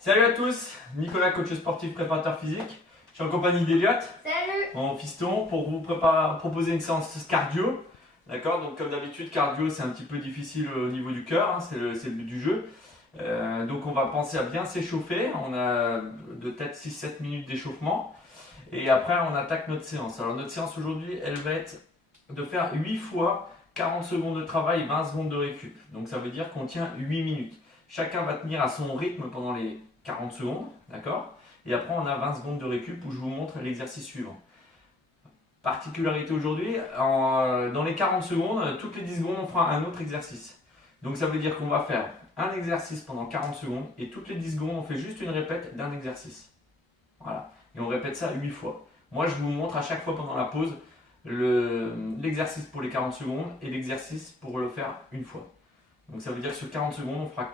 Salut à tous, Nicolas, coach sportif, préparateur physique. Je suis en compagnie d'Eliott, Salut. mon fiston, pour vous proposer une séance cardio. D'accord, donc comme d'habitude, cardio c'est un petit peu difficile au niveau du cœur, hein, c'est le but du jeu. Donc on va penser à bien s'échauffer. On a de tête 6-7 minutes d'échauffement. Et après on attaque notre séance. Alors notre séance aujourd'hui, elle va être de faire 8 fois 40 secondes de travail et 20 secondes de récup. Donc ça veut dire qu'on tient 8 minutes. Chacun va tenir à son rythme pendant les 40 secondes, d'accord? Et après on a 20 secondes de récup où je vous montre l'exercice suivant. Particularité aujourd'hui, dans les 40 secondes, toutes les 10 secondes on fera un autre exercice. Donc ça veut dire qu'on va faire un exercice pendant 40 secondes et toutes les 10 secondes on fait juste une répète d'un exercice. Voilà. Et on répète ça 8 fois. Moi je vous montre à chaque fois pendant la pause l'exercice pour les 40 secondes et l'exercice pour le faire une fois. Donc ça veut dire que sur 40 secondes, on fera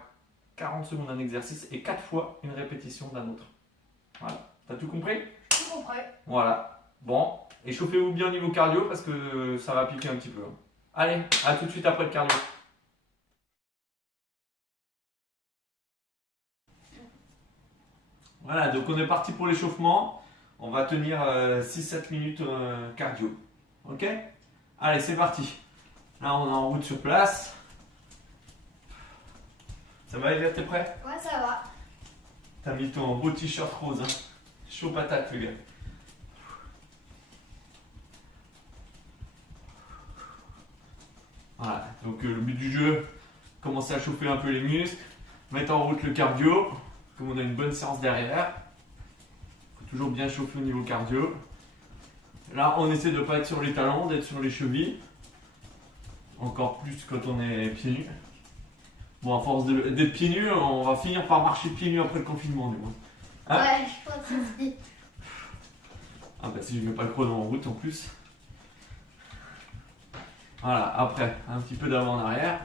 40 secondes d'un exercice et 4 fois une répétition d'un autre. Voilà. T'as tout compris? Tout compris. Voilà. Bon, échauffez-vous bien au niveau cardio parce que ça va piquer un petit peu. Allez, à tout de suite après le cardio. Voilà, donc on est parti pour l'échauffement. On va tenir 6-7 minutes cardio. Ok? Allez, c'est parti. Là, on est en route sur place. Ça va, Eliott, t'es prêt? Ouais, ça va. T'as mis ton beau t-shirt rose, hein? Chaud patate, le gars. Voilà, donc le but du jeu, commencer à chauffer un peu les muscles, mettre en route le cardio, comme on a une bonne séance derrière. Faut toujours bien chauffer au niveau cardio. Là, on essaie de ne pas être sur les talons, d'être sur les chevilles. Encore plus quand on est pieds nus. Bon, à force d'être pieds nus, on va finir par marcher pieds nus après le confinement, du moins. Hein? Ouais, je pense aussi. Ah bah si je mets pas le chrono en route en plus. Voilà, après, un petit peu d'avant en arrière.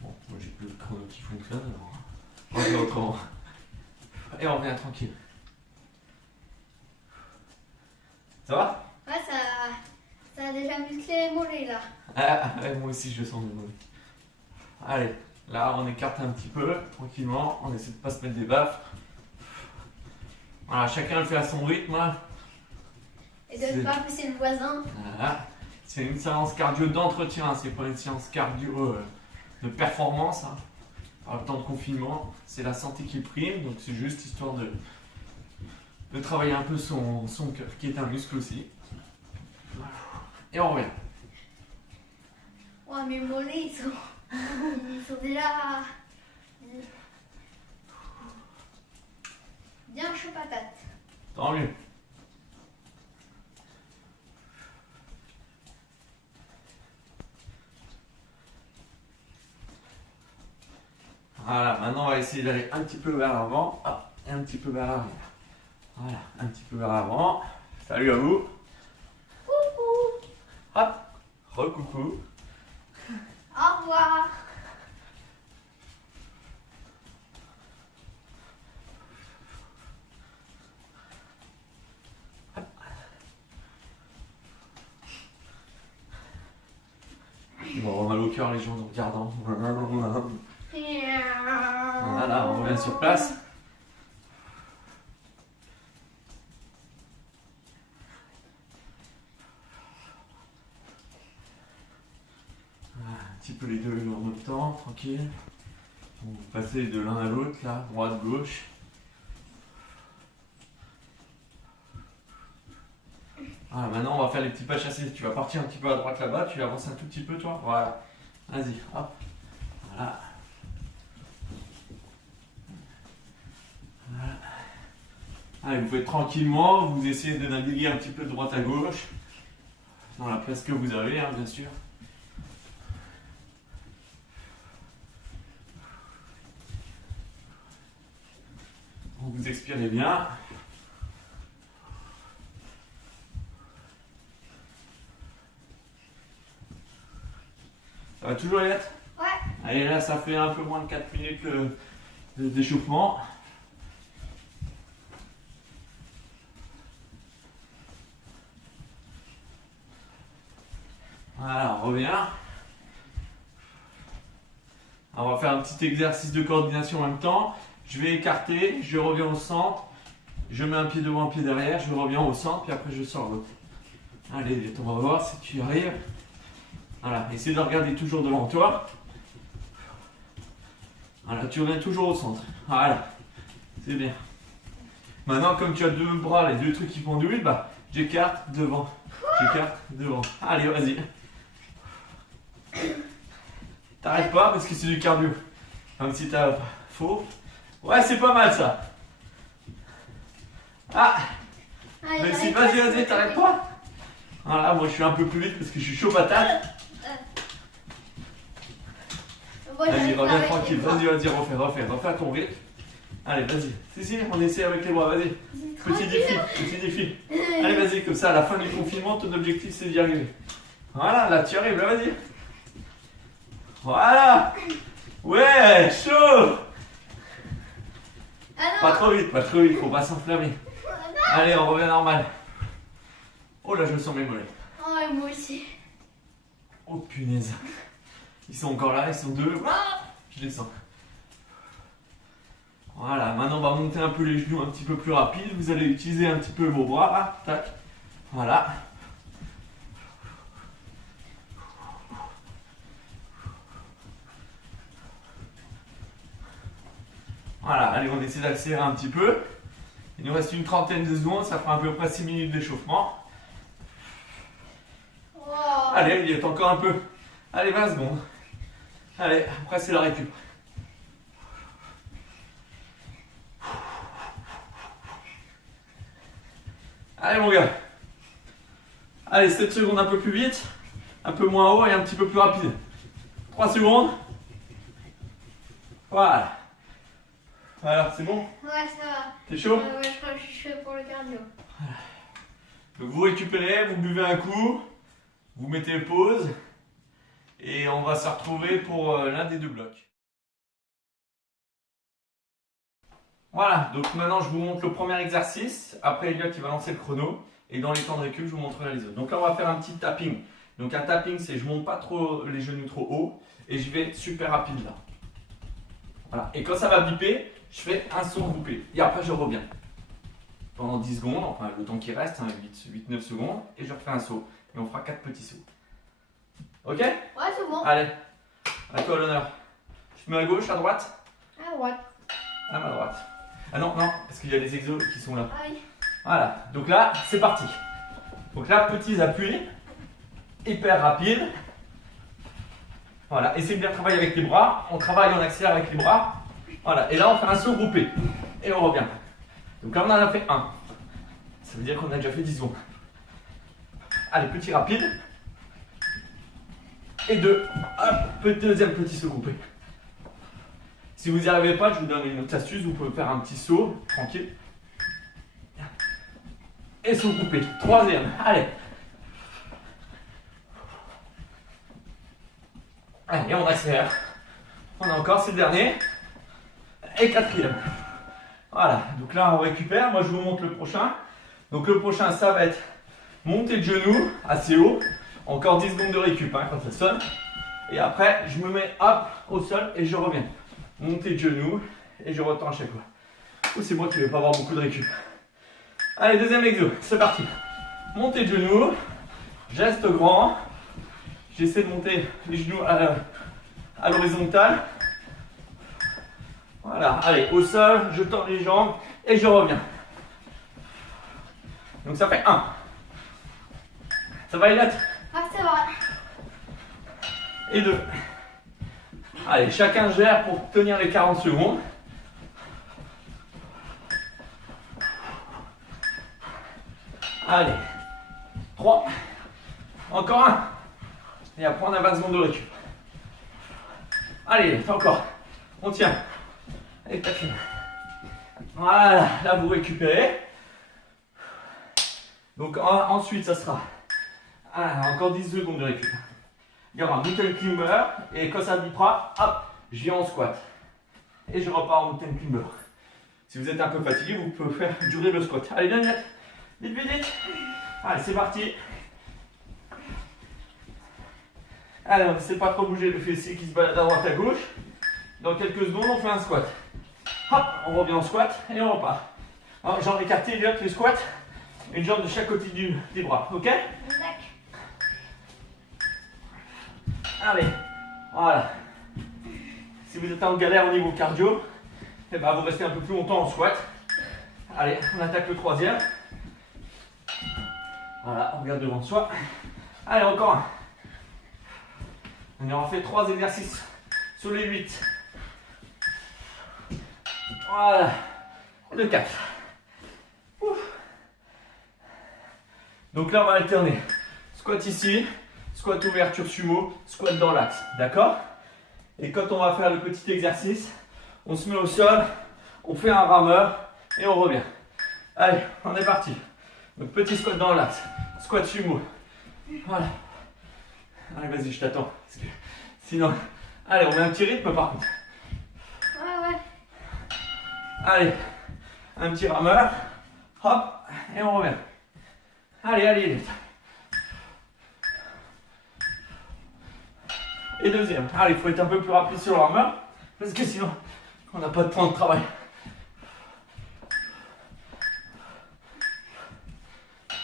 Bon, moi j'ai plus le chrono qui fonctionne, alors on va faire autrement. Et on revient tranquille. Ça va? Ouais, ça a déjà musclé les mollets là. Ah, ouais, moi aussi je sens le mauvais. Allez, là on écarte un petit peu, tranquillement, on essaie de pas se mettre des baffes. Voilà, chacun le fait à son rythme. Hein. Et de ne pas pousser le voisin. Voilà. C'est une séance cardio d'entretien, hein. C'est pas une séance cardio de performance. Hein. Par le temps de confinement, c'est la santé qui prime, donc c'est juste histoire de travailler un peu son cœur, qui est un muscle aussi. Et on revient. Ouais, mes mollets ils sont déjà bien chaud patate. Tant mieux. Voilà, maintenant on va essayer d'aller un petit peu vers l'avant, hop, et un petit peu vers l'arrière. Voilà, un petit peu vers l'avant. Salut à vous. Coucou. Hop, recoucou. Au revoir. Ils vont avoir mal au cœur les gens en regardant. Voilà, on revient sur place. Voilà, un petit peu les deux en même temps, tranquille. On va passer de l'un à l'autre, là, droite, gauche. Voilà, maintenant on va faire les petits pas chassés. Tu vas partir un petit peu à droite là-bas, tu avances un tout petit peu toi. Voilà. Vas-y, hop. Voilà. Voilà. Allez, vous faites tranquillement, vous essayez de naviguer un petit peu de droite à gauche. Dans la place que vous avez, hein, bien sûr. Vous expirez bien. Ça va toujours, Eliott? Ouais. Allez, là, ça fait un peu moins de 4 minutes d'échauffement. Voilà, on revient. On va faire un petit exercice de coordination en même temps. Je vais écarter, je reviens au centre. Je mets un pied devant, un pied derrière, je reviens au centre, puis après je sors l'autre. Allez, on va voir si tu y arrives. Voilà, essaye de regarder toujours devant toi. Voilà, tu reviens toujours au centre. Voilà, c'est bien. Maintenant, comme tu as deux bras, les deux trucs qui pendulent, bah, j'écarte devant. J'écarte devant. Allez, vas-y. T'arrêtes pas parce que c'est du cardio. Comme si t'as faux. Ouais, c'est pas mal ça. Ah, Allez, mais si, arrête pas, vas-y, t'arrêtes pas. Voilà, moi je suis un peu plus vite parce que je suis chaud patate. Moi, Vas-y, j'arrive pas reviens avec tranquille. les bras. Vas-y, refais à ton rythme. Allez, vas-y. Si, on essaie avec les bras, vas-y. Petit défi. Allez, vas-y, comme ça, à la fin du confinement, ton objectif c'est d'y arriver. Voilà, là, tu arrives, là, vas-y. Voilà. Ouais, chaud. Ah Pas non. trop vite, faut pas s'enflammer. Allez, on revient normal. Oh là, je sens mes mollets. Oh, et moi aussi. Oh punaise. Ils sont encore là, ils sont deux. Je les sens. Voilà, maintenant on va monter un peu les genoux un petit peu plus rapide. Vous allez utiliser un petit peu vos bras là. Tac. Voilà. Voilà, allez, on essaie d'accélérer un petit peu. Il nous reste une trentaine de secondes, ça fera à peu près 6 minutes d'échauffement. Wow. Allez, il y a encore un peu. Allez, 20 secondes. Allez, après c'est la récup. Allez mon gars. Allez, 7 secondes un peu plus vite. Un peu moins haut et un petit peu plus rapide. 3 secondes. Voilà. Voilà, c'est bon? Ouais, ça va. T'es chaud? Ouais, je crois que je suis chaud pour le cardio. Donc vous récupérez, vous buvez un coup, vous mettez pause et on va se retrouver pour l'un des deux blocs. Voilà, donc maintenant je vous montre le premier exercice. Après Elliot qui va lancer le chrono et dans les temps de récup je vous montrerai les autres. Donc là on va faire un petit tapping. Donc un tapping c'est je monte pas trop les genoux trop haut et je vais super rapide là. Voilà, et quand ça va biper, je fais un saut groupé et après je reviens. Pendant 10 secondes, enfin le temps qui reste, hein, 8-9 secondes, et je refais un saut. Et on fera 4 petits sauts. Ok? Ouais, c'est bon. Allez, à toi l'honneur. Tu te mets à gauche, à droite? Ah, ouais. À ma droite. Ah non, parce qu'il y a les exos qui sont là. Ah oui. Voilà, donc là, c'est parti. Donc là, petits appuis, hyper rapide. Voilà, essayez de bien travailler avec les bras. On travaille, on accélère avec les bras. Voilà, et là, on fait un saut groupé. Et on revient. Donc là, on en a fait un. Ça veut dire qu'on a déjà fait 10 secondes. Allez, petit rapide. Et deux. Hop, deuxième petit saut groupé. Si vous n'y arrivez pas, je vous donne une autre astuce. Vous pouvez faire un petit saut, tranquille. Et saut groupé. Troisième. Allez. Allez, on accélère. On a encore, c'est le dernier. Et quatrième. Voilà, donc là on récupère. Moi je vous montre le prochain. Donc le prochain, ça va être montée de genou assez haut. Encore 10 secondes de récup hein, quand ça sonne. Et après, je me mets hop au sol et je reviens. Montée de genou et je retends à chaque fois. Ou c'est moi qui ne vais pas avoir beaucoup de récup. Allez, deuxième exo, c'est parti. Montée de genou, geste grand. J'essaie de monter les genoux à l'horizontale. Voilà, allez, au sol, je tends les jambes et je reviens. Donc ça fait 1. Ça va Elliot? Ah, c'est vrai. Et 2. Allez, chacun gère pour tenir les 40 secondes. Allez, 3. Encore 1. Et après on a 20 secondes de récup. Allez, fais encore. On tient. Et quatrième. Voilà, là vous récupérez. Donc ensuite ça sera encore 10 secondes de récup. Il y aura un mountain climber et quand ça bipera, hop, je viens en squat. Et je repars en mountain climber. Si vous êtes un peu fatigué, vous pouvez faire durer le squat. Allez, vite. Allez, c'est parti. Allez, on essaie de pas trop bouger le fessier qui se balade à droite à gauche. Dans quelques secondes, on fait un squat. Hop, on revient en squat et on repart. Alors, jambes écartées, Elliot, le squat. Une jambe de chaque côté des bras, ok? D'accord. Allez, voilà. Si vous êtes en galère au niveau cardio, eh ben, vous restez un peu plus longtemps en squat. Allez, on attaque le troisième. Voilà, on regarde devant soi. Allez, encore un. On aura fait 3 exercices sur les 8. Voilà, de 4. Ouf. Donc là, on va alterner. Squat ici, squat ouverture sumo, squat dans l'axe. D'accord? Et quand on va faire le petit exercice, on se met au sol, on fait un rameur et on revient. Allez, on est parti. Donc petit squat dans l'axe, squat sumo. Voilà. Allez, vas-y, je t'attends. Sinon, allez, on met un petit rythme par contre. Ouais. Allez, un petit rameur. Hop, et on revient. Allez. Et deuxième. Allez, il faut être un peu plus rapide sur le rameur. Parce que sinon, on n'a pas de temps de travail.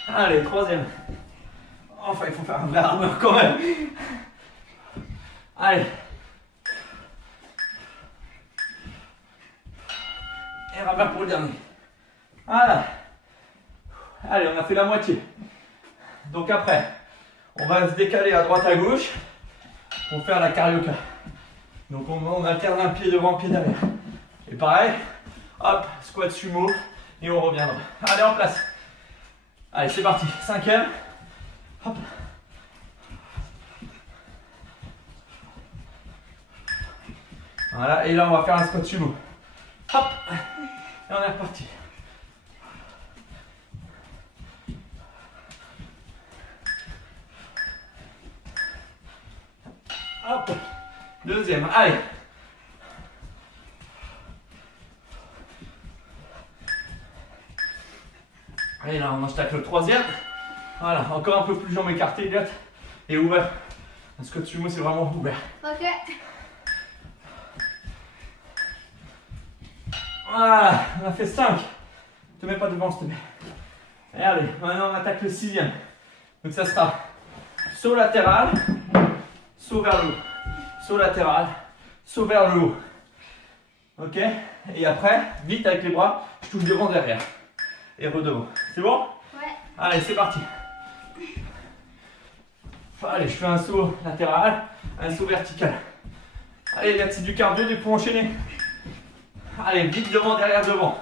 Allez, troisième. Enfin, il faut faire un vrai rameur quand même. Allez. Et rameur pour le dernier. Voilà. Allez, on a fait la moitié. Donc après, on va se décaler à droite à gauche pour faire la carioca. Donc on alterne un pied devant, un pied derrière. Et pareil, hop, squat sumo et on reviendra. Allez, en place. Allez, c'est parti. Cinquième. Hop. Voilà, et là on va faire un squat sumo. Hop. Et on est reparti. Hop. Deuxième, allez. Et là, on attaque le troisième. Voilà, encore un peu plus jambes écartées, Elliot, et ouvert. Parce que sumo, c'est vraiment ouvert. Ok. Voilà, on a fait 5. Te mets pas devant, s'il te plaît. Et allez, maintenant on attaque le sixième. Donc ça sera saut latéral, saut vers le haut. Saut latéral, saut vers le haut. Ok? Et après, vite avec les bras, je touche devant, derrière. Et redevant. C'est bon? Ouais. Allez, c'est parti. Allez, je fais un saut latéral, un saut vertical. Allez, là, c'est du cardio, il faut enchaîner. Allez, vite devant, derrière, devant.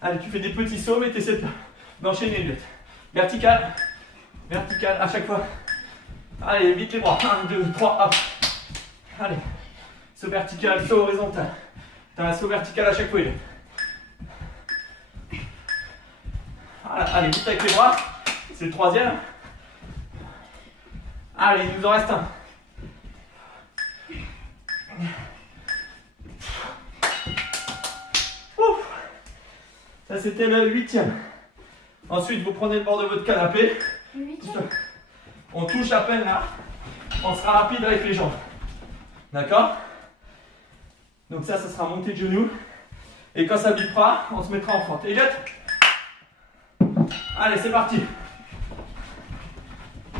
Allez, tu fais des petits sauts, mais tu essaies d'enchaîner vite. Vertical, vertical à chaque fois. Allez, vite les bras. 1, 2, 3, hop. Allez, saut vertical, saut horizontal. Tu as un saut vertical à chaque fois. Voilà, allez, vite avec les bras. C'est le troisième. Allez, il nous en reste un. Ouf. Ça, c'était le huitième. Ensuite, vous prenez le bord de votre canapé. On touche à peine là. On sera rapide avec les jambes. D'accord? Donc ça sera montée de genoux. Et quand ça bipera, on se mettra en fente. Elliot? Allez, c'est parti.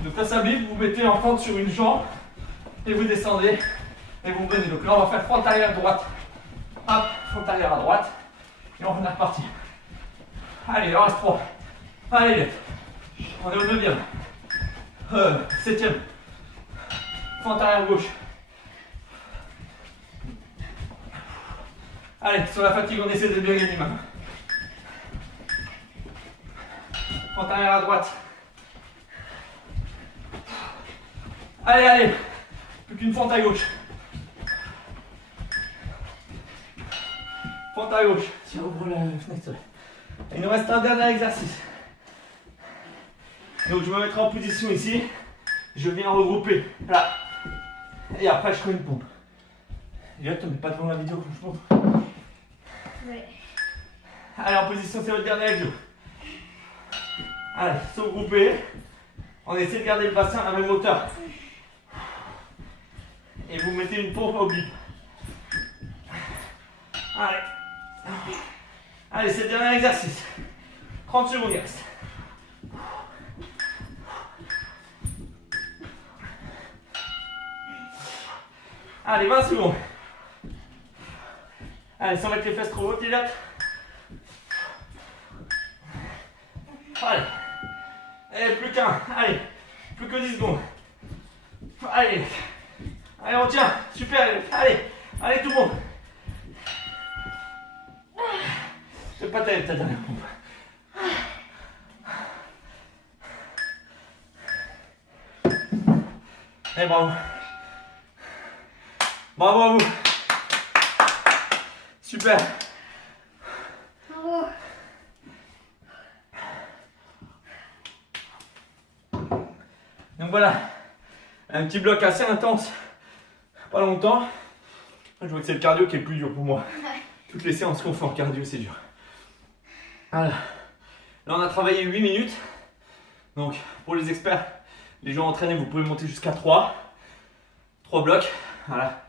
Donc là, ça bip, vous mettez en fente sur une jambe. Et vous descendez. Et vous venez. Donc là, on va faire fente arrière droite. Hop, fente arrière à droite. Et on est reparti. Allez, il en reste 3. Allez, on est au 9e. 7e. Fente arrière gauche. Allez, sur la fatigue, on essaie de bien gagner maintenant. Fente arrière à droite. Allez. Plus qu'une fente à gauche. Fente à gauche. Tiens, ouvre la fenêtre. Il nous reste un dernier exercice. Donc je me mettrai en position ici. Je viens regrouper là. Et après je ferai une pompe. Elliot, ne mets pas devant la vidéo quand je montre. Ouais. Allez, en position, c'est votre dernier exo. Allez, saut groupé. On essaie de garder le bassin à la même hauteur Et vous mettez une pompe oblique. Allez. Allez, c'est le dernier exercice. 30 secondes, il reste. Allez, 20 secondes. Allez, sans mettre les fesses trop hautes, Elliot. Allez. Et plus qu'un. Allez. Plus que 10 secondes. Allez. Allez, on tient. Super. Allez. Allez, tout le monde. C'est pas ta dernière pompe. Allez, bravo. Bravo à vous. Super. Bravo. Donc voilà, un petit bloc assez intense, pas longtemps. Je vois que c'est le cardio qui est le plus dur pour moi. Ouais. Toutes les séances qu'on fait en cardio, c'est dur. Voilà. Là, on a travaillé 8 minutes. Donc, pour les experts, les gens entraînés, vous pouvez monter jusqu'à 3. 3 blocs. Voilà.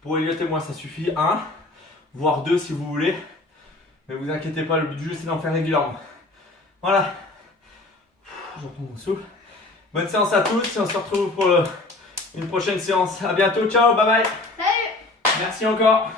Pour Elliot et moi, ça suffit 1, voire 2 si vous voulez. Mais vous inquiétez pas, le but du jeu, c'est d'en faire régulièrement. Voilà. Je reprends mon souffle. Bonne séance à tous et on se retrouve pour une prochaine séance. A bientôt, ciao, bye bye. Salut. Merci encore.